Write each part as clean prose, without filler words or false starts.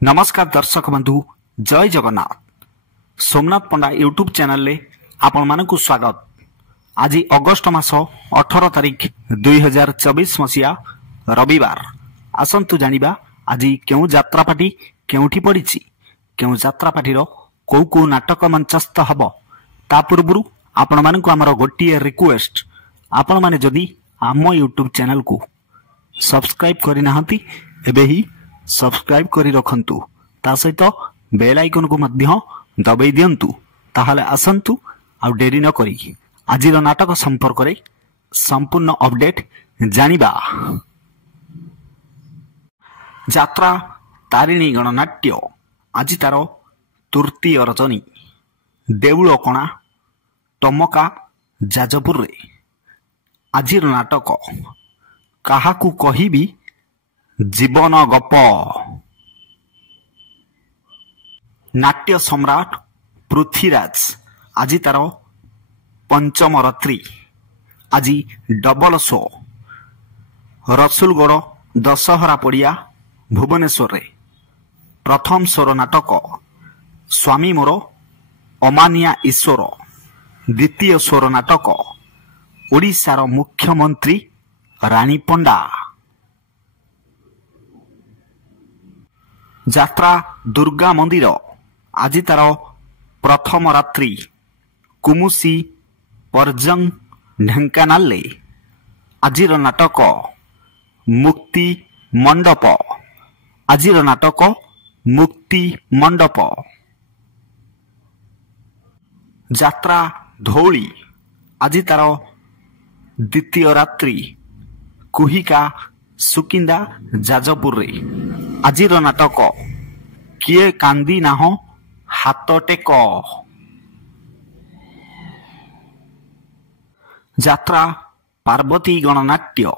नमस्कार दर्शक बंधु जय जगन्नाथ सोमनाथ पंडा यूट्यूब चैनल ले आपण मानकु स्वागत। आज अगस्ट मास 18 तारिख 2024 मसीहा रविवार। आसंतु जानिबा आज केउ यात्रापाटी केउठी पड़िछि, केउ यात्रापाटीर को को नाटक मंचस्थ हबो ता पूर्वरु आपण मानकु हमर गोटिए रिक्वेस्ट, आपण माने जदी आम यूट्यूब चैनल को सब्सक्राइब करि नाहंती एबे ही सब्सक्राइब करी रखंतु, ता सहित बेल आइकन को मध्य दबाई दियंतु। ताहले आसंतु आ डेरी न करी आजिर नाटक संपर्क रे संपूर्ण अपडेट जानिबा। यात्रा तारिणी गणनाट्य आज तार तृतीय रजनी देउल कणा टमका जाजपुर रे। आजिर नाटक काहाकू कहिबी जीवन गप। नाट्य सम्राट पृथ्वीराज आज तार पंचम रात्रि। आज डबल शो रसुलगढ़ दशहरा पड़िया भुवनेश्वर रे। प्रथम शोर नाटक स्वामी मोर अमानिया ईश्वर। द्वितीय शोर नाटक ओडिशार मुख्यमंत्री रानी पंडा। यात्रा दुर्गा मंदिर आज तार प्रथम रात्रि। कुमुसी परजंग ढेंकानाल आजिर नाटक मुक्ति मंडप। आजिर नाटक मुक्ति मंडप। यात्रा धौली आज तार द्वितीय रात्रि। कुहिका सुकिंदा जाजपुर रे। आजिर नाटक किए कांदी नाह हाथ टेक। यात्रा पार्वती गणनाट्य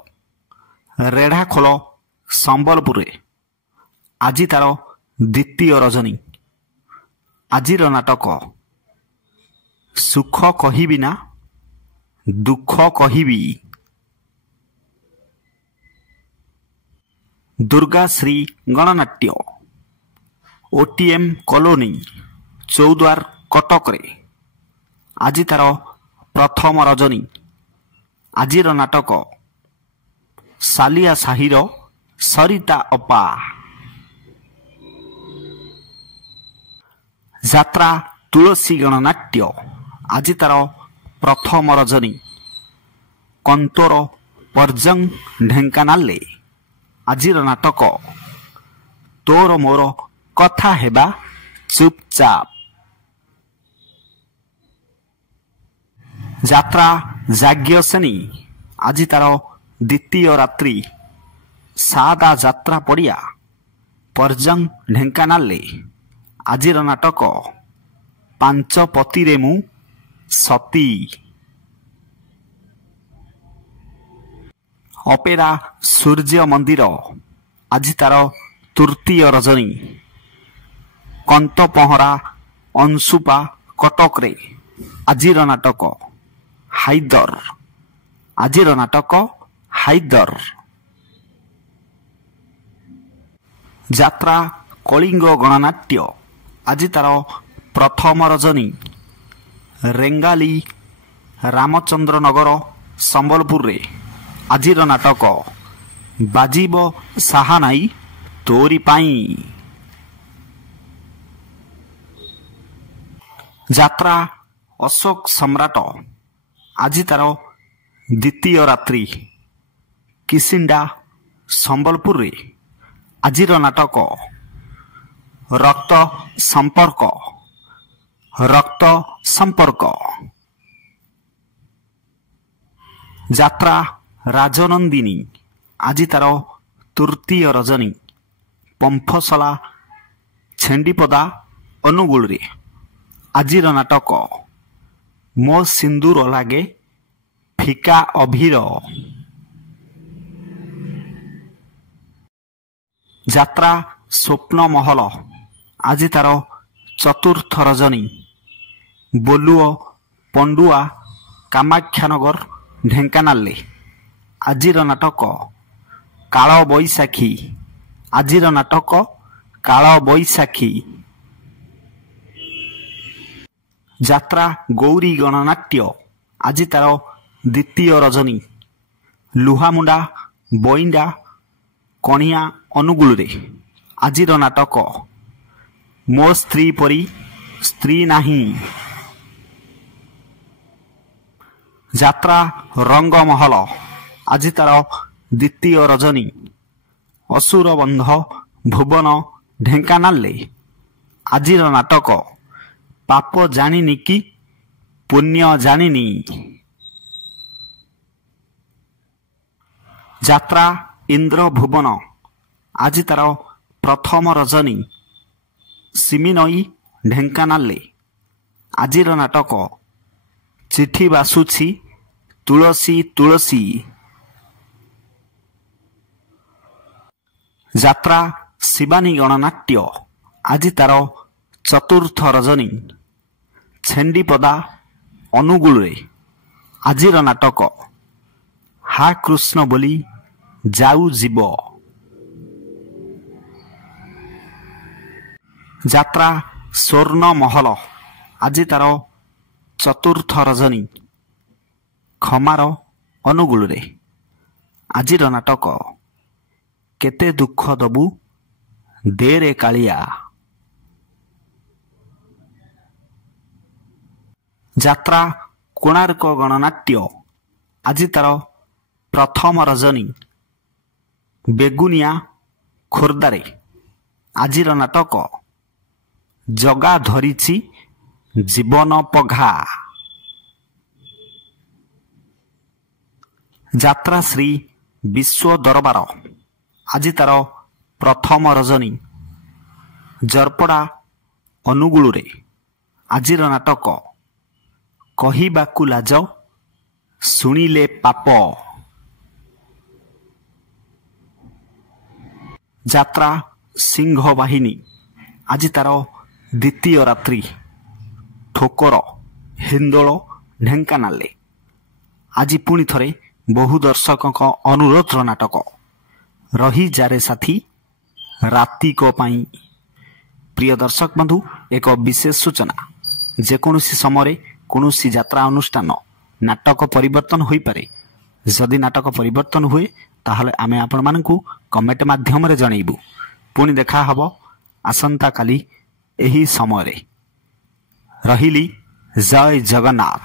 रेढ़ाखोल संबलपुर रे। आज तार द्वितीय रजनी। आजिर नाटक सुख कहिबी ना दुख कहिबी। दुर्गा श्री गणनाट्य ओटीएम कॉलोनी चौद्वार कटक रे। आज तार प्रथम रजनी। आजिर नाटक सालिया साहिर सरिता अपा। यात्रा तुलसी गणनाट्य आज तार प्रथम रजनी। कंतोर परजंग ढेंकानाल आजिर नाटक तोर मोर कथा हेबा चुपचाप। यात्रा जाग्यसेनी आज तार द्वितीय रात्रि। सादा यात्रा पड़िया परजंग ढेंकानाल आजिर नाटक पांच पति रे मु सती। अपेरा सूर्य मंदिर आज तार तृतीय रजनी। कंत पहरा अंशुपा कटक रे। आजिर नाटक हाइदर। आजिर नाटक हाइदर। यात्रा कलिंग गणनाट्य आज तार प्रथम रजनी। रेंगाली रामचंद्र नगर संबलपुर रे। आजिर नाटक बाजीब साहानाई तोरी पाई। यात्रा अशोक सम्राट आज तार द्वितीय रात्रि। किसिंडा संबलपुर रे। आजिर नाटक रक्त संपर्क। रक्त संपर्क। यात्रा राजनंदिनी आज तार तृतीय रजनी। पंफसला छेंडीपदा अनुगुल रे। आजिर नाटक मो सिंदूर लागे फिका अभीर। यात्रा स्वप्न महल आज तार चतुर्थ रजनी। बोलुओ पंडुआ कामाख्यानगर ढेंकानाल आजिर नाटक काल बैशाखी। आजिर नाटक କାଳ ବୈଶାଖୀ। ଯାତ୍ରା ଗୌରୀ ଗଣନାଟ୍ୟ ଆଜି ତାର ଦ୍ୱିତୀୟ ରଜନୀ। ଲୁହାମୁଣ୍ଡା ବଇଣ୍ଡା କଣିଆ ଅନୁଗୁଳରେ ଆଜିର ନାଟକ ମୋ ସ୍ତ୍ରୀ ପରି ସ୍ତ୍ରୀ ନାହିଁ। ଯାତ୍ରା ରଙ୍ଗମହଲ ଆଜି ତାର ଦ୍ୱିତୀୟ ରଜନୀ। ଅସୁର ବନ୍ଧ ଭୁବନ ଢେଙ୍କାନାଳରେ ଆଜିର ନାଟକ ପାପ ଜାଣିନି କି ପୁଣ୍ୟ ଜାଣିନି। ଯାତ୍ରା ଇନ୍ଦ୍ର ଭୁବନ ଆଜି ତାର ପ୍ରଥମ ରଜନୀ। ସିମିନଈ ଢେଙ୍କାନାଳରେ ଆଜିର ନାଟକ ଚିଠି ବାସୁଛି ତୁଳସୀ ତୁଳସୀ। ଯାତ୍ରା ଶିବାନୀ ଗଣନାଟ୍ୟ ଆଜି ତାର ଚତୁର୍ଥ ରଜନୀ। ଛେଣ୍ଡିପଦା ଅନୁଗୁଳରେ ଆଜିର ନାଟକ ହା କୃଷ୍ଣ ବୋଲି ଯାଉ ଯିବ। ଯାତ୍ରା ସ୍ୱର୍ଣ୍ଣମହଲ ଆଜି ତାର ଚତୁର୍ଥ ରଜନୀ। ଖମାର ଅନୁଗୁଳରେ ଆଜିର ନାଟକ କେତେ ଦୁଃଖ ଦବୁ ଦେରେ କାଳିଆ। ଯାତ୍ରା କୋଣାର୍କ ଗଣନାଟ୍ୟ ଆଜି ତାର ପ୍ରଥମ ରଜନୀ। ବେଗୁନିଆ ଖୋର୍ଦ୍ଧାରେ ଆଜିର ନାଟକ ଜଗା ଧରିଛି ଜୀବନ ପଘା। ଯାତ୍ରା ଶ୍ରୀ ବିଶ୍ୱ ଦରବାର ଆଜି ତାର ପ୍ରଥମ ରଜନୀ। ଜରପଡ଼ା ଅନୁଗୁଳରେ ଆଜିର ନାଟକ କହିବାକୁ ଲାଜ ଶୁଣିଲେ ପାପ। ଯାତ୍ରା ସିଂହ ବାହିନୀ ଆଜି ତାର ଦ୍ୱିତୀୟ ରାତ୍ରି। ଠୋକର ହିନ୍ଦୋଳ ଢେଙ୍କାନାଳରେ ଆଜି ପୁଣି ଥରେ ବହୁ ଦର୍ଶକଙ୍କ ଅନୁରୋଧର ନାଟକ ରହିଯାରେ ସାଥୀ ରାତିକ ପାଇଁ। ପ୍ରିୟ ଦର୍ଶକ ବନ୍ଧୁ, ଏକ ବିଶେଷ ସୂଚନା, ଯେକୌଣସି ସମୟରେ କୌଣସି ଯାତ୍ରା ଅନୁଷ୍ଠାନ ନାଟକ ପରିବର୍ତ୍ତନ ହୋଇପାରେ। ଯଦି ନାଟକ ପରିବର୍ତ୍ତନ ହୁଏ ତାହେଲେ ଆମେ ଆପଣମାନଙ୍କୁ କମେଣ୍ଟ ମାଧ୍ୟମରେ ଜଣାଇବୁ। ପୁଣି ଦେଖା ହେବ ଆସନ୍ତାକାଲି ଏହି ସମୟରେ। ରହିଲି, ଜୟ ଜଗନ୍ନାଥ।